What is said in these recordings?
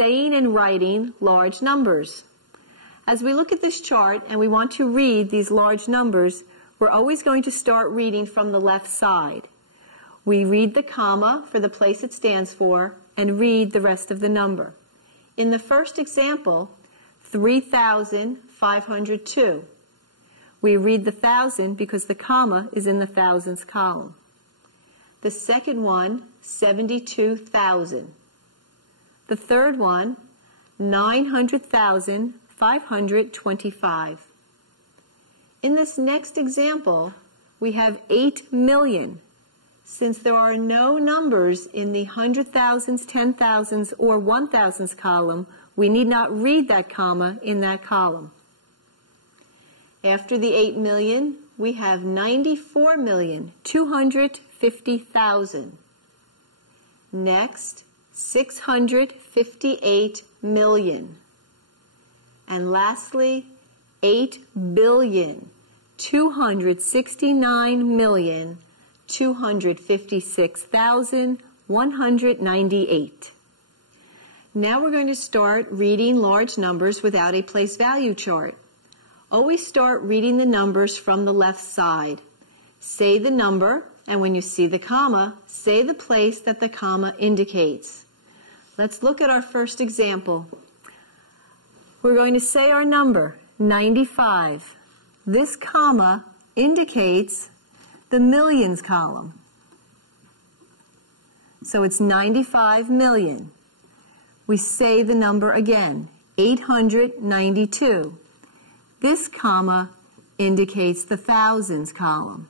saying and writing large numbers. As we look at this chart and we want to read these large numbers, we're always going to start reading from the left side. We read the comma for the place it stands for and read the rest of the number. In the first example, 3,502. We read the thousand because the comma is in the thousands column. The second one, 72,000. The third one, 900,525. In this next example, we have 8 million. Since there are no numbers in the hundred thousands, 10,000s, or 1,000s column, we need not read that comma in that column. After the 8 million, we have 94,250,000. Next, 658 million. And lastly, 8,269,256,198. Now we're going to start reading large numbers without a place value chart. Always start reading the numbers from the left side. Say the number, and when you see the comma, say the place that the comma indicates. Let's look at our first example. We're going to say our number, 95. This comma indicates the millions column. So it's 95 million. We say the number again, 892. This comma indicates the thousands column.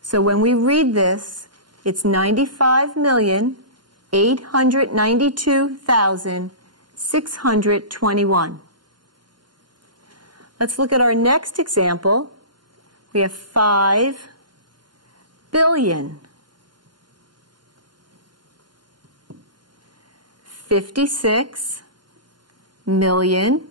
So when we read this, it's 95,892,621. Let's look at our next example. We have 5 billion. 56 million.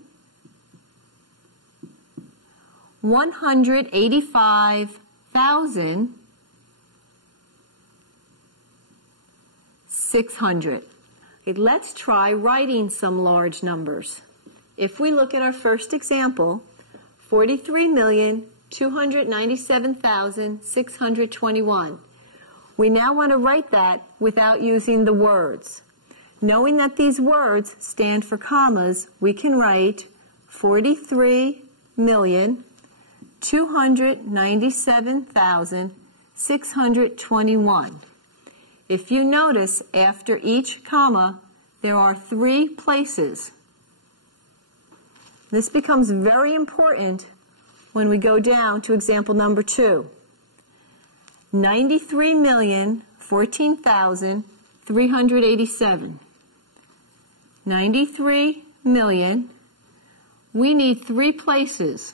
185,600. Okay, let's try writing some large numbers. If we look at our first example, 43,297,621. We now want to write that without using the words. Knowing that these words stand for commas, we can write 43,297,621. If you notice, after each comma, there are 3 places. This becomes very important when we go down to example number 2. 93,014,387. 93 million. We need 3 places.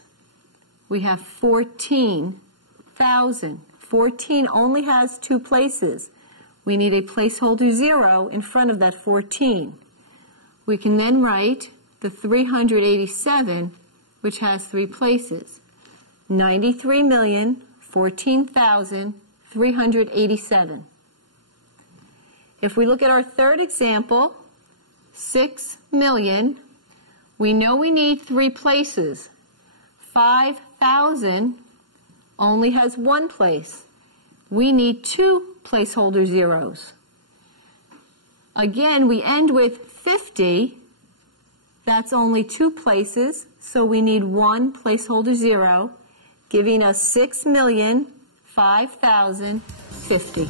We have 14,000. 14 only has 2 places. We need a placeholder 0 in front of that 14. We can then write the 387, which has 3 places. 93,014,387. If we look at our third example, 6 million, we know we need 3 places. 5,000 only has 1 place. We need 2 placeholder zeros. Again, we end with 50. That's only 2 places, so we need 1 placeholder 0, giving us 6,005,050.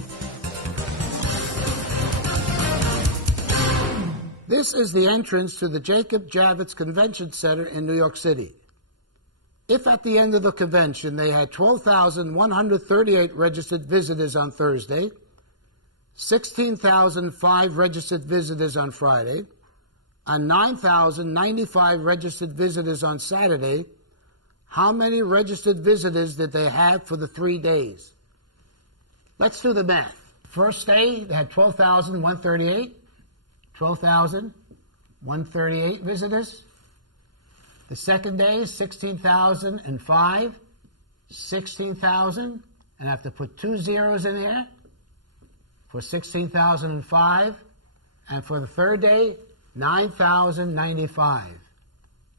This is the entrance to the Jacob Javits Convention Center in New York City. If at the end of the convention they had 12,138 registered visitors on Thursday, 16,005 registered visitors on Friday, and 9,095 registered visitors on Saturday, how many registered visitors did they have for the 3 days? Let's do the math. First day, they had 12,138. 12,138 visitors. The second day, 16,005. 16,000. And I have to put 2 zeros in there for 16,005. And for the third day, 9,095.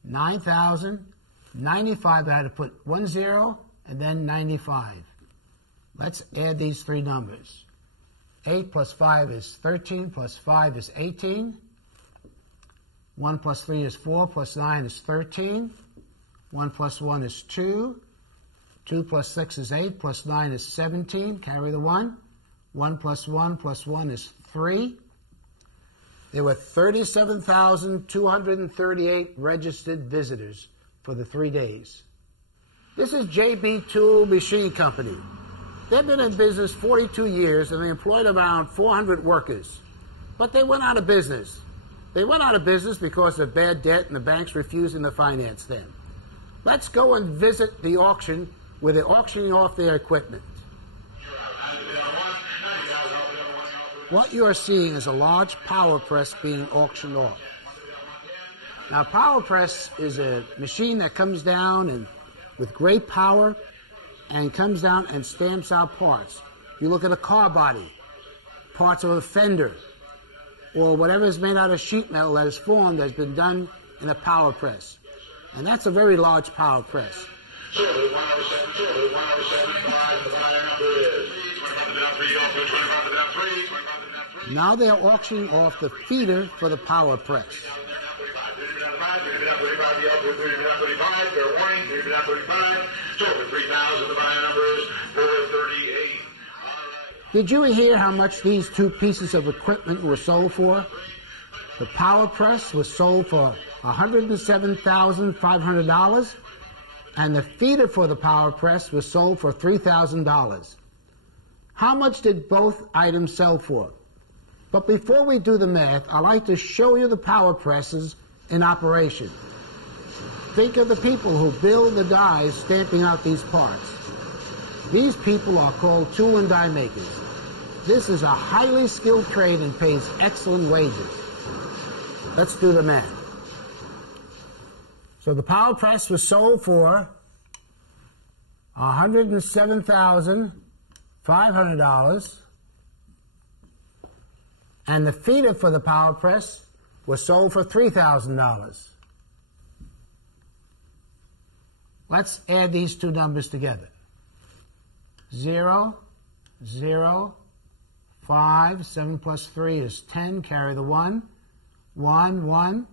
9,095, I had to put 1 0 and then 95. Let's add these three numbers. 8 plus 5 is 13, plus 5 is 18. 1 plus 3 is 4, plus 9 is 13. 1 plus 1 is 2. 2 plus 6 is 8, plus 9 is 17. Carry the 1. 1 plus 1 plus 1 is 3. There were 37,238 registered visitors for the 3 days. This is JB Tool Machine Company. They've been in business 42 years and they employed around 400 workers. But they went out of business. They went out of business because of bad debt and the banks refusing to finance them. Let's go and visit the auction where they're auctioning off their equipment. What you are seeing is a large power press being auctioned off. Now, a power press is a machine that comes down and with great power and comes down and stamps out parts. You look at a car body, parts of a fender, or whatever is made out of sheet metal that is formed has been done in a power press. And that's a very large power press. Now they are auctioning off the feeder for the power press. Did you hear how much these two pieces of equipment were sold for? The power press was sold for $107,500, and the feeder for the power press was sold for $3,000. How much did both items sell for? But before we do the math, I'd like to show you the power presses in operation. Think of the people who build the dies stamping out these parts. These people are called tool and die makers. This is a highly skilled trade and pays excellent wages. Let's do the math. So the power press was sold for $107,500, and the feeder for the power press was sold for $3,000. Let's add these two numbers together. 0, 0, 5, 7 plus 3 is 10, carry the 1, 1, 1.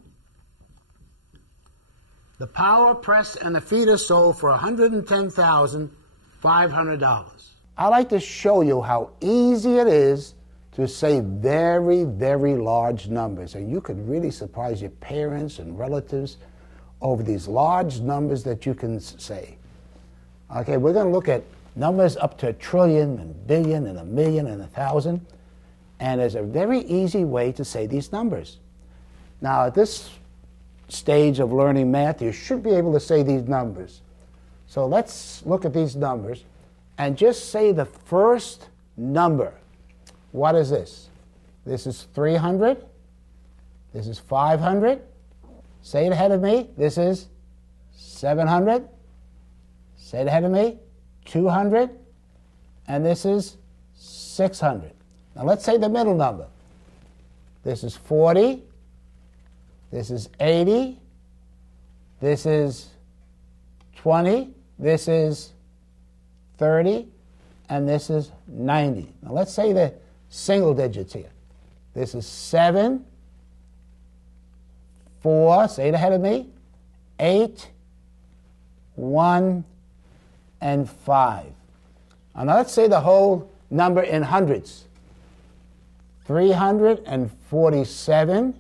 The power press and the feeder sold for $110,500. I'd like to show you how easy it is to say very, very large numbers. And you could really surprise your parents and relatives over these large numbers that you can say. Okay, we're going to look at numbers up to 1 trillion and billion and 1 million and 1,000. And there's a very easy way to say these numbers. Now, at this stage of learning math, you should be able to say these numbers. So let's look at these numbers and just say the first number. What is this? This is 300. This is 500. Say it ahead of me. This is 700. Say it ahead of me. 200. And this is 600. Now let's say the middle number. This is 40. This is 80. This is 20. This is 30. And this is 90. Now let's say the single digits here. This is 7, 4, say it ahead of me, 8, 1, and 5. Now let's say the whole number in hundreds. 347,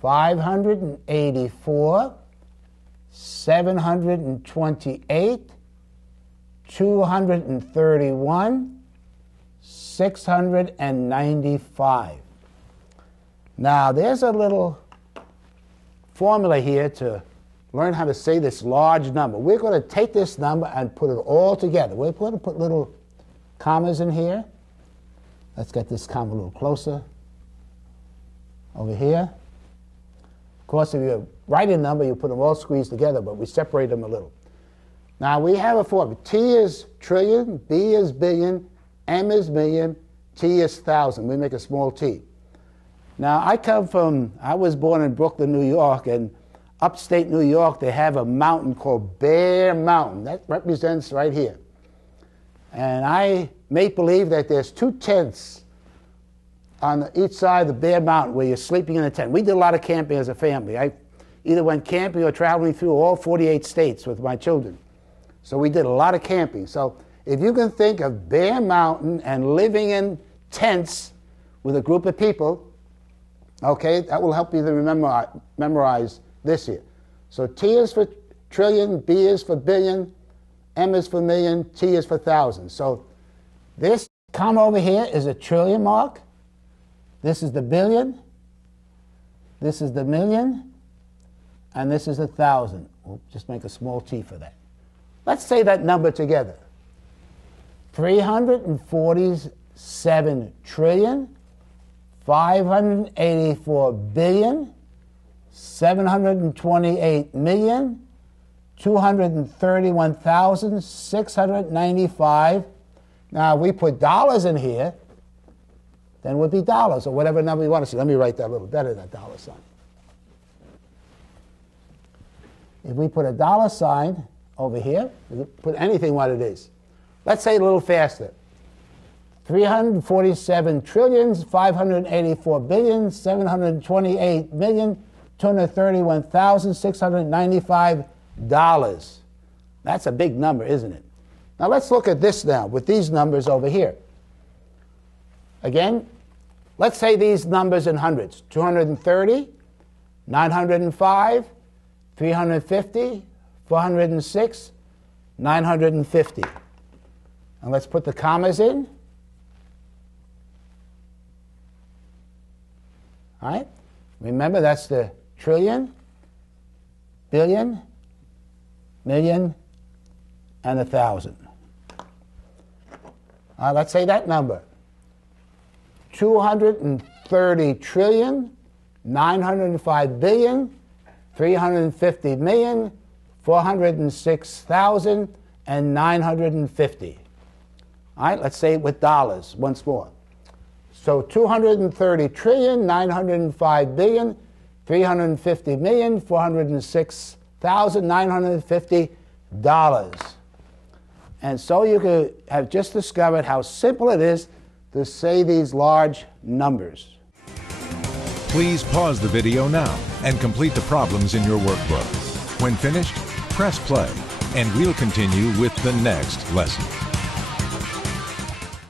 584, 728, 231, 695. Now, there's a little formula here to learn how to say this large number. We're going to take this number and put it all together. We're going to put little commas in here. Let's get this comma a little closer. Over here. Of course, if you write a number, you put them all squeezed together, but we separate them a little. Now, we have a formula. T is trillion, B is billion, M is million, T is thousand. We make a small t. Now, I was born in Brooklyn, New York, and upstate New York, they have a mountain called Bear Mountain. That represents right here. And I make believe that there's 2 tents on each side of the Bear Mountain where you're sleeping in a tent. We did a lot of camping as a family. I either went camping or traveling through all 48 states with my children. So we did a lot of camping. So if you can think of Bear Mountain and living in tents with a group of people, okay, that will help you to memorize this here. So T is for trillion, B is for billion, M is for million, T is for thousand. So this comma over here is a trillion mark. This is the billion. This is the million. And this is 1,000. We'll just make a small t for that. Let's say that number together. 347 trillion, 584 billion, 728 million, 231,695. Now, if we put dollars in here, then it would be dollars, or whatever number you want to see. Let me write that a little better, that dollar sign. If we put a dollar sign over here, we put anything what it is. Let's say it a little faster. 347 trillions, 584 billion, 728 million, 231,695 dollars. That's a big number, isn't it? Now let's look at this now with these numbers over here. Again, let's say these numbers in hundreds. 230, 905, 350, 406, 950. And let's put the commas in. All right? Remember, that's the trillion, billion, million, and 1,000. All right, let's say that number. 230 trillion, 905 billion, 350 million, 406,950. All right, let's say it with dollars once more. So 230 trillion, 905 billion, 350 million, 406,950 dollars. And so you could have just discovered how simple it is to say these large numbers. Please pause the video now and complete the problems in your workbook. When finished, press play, and we'll continue with the next lesson.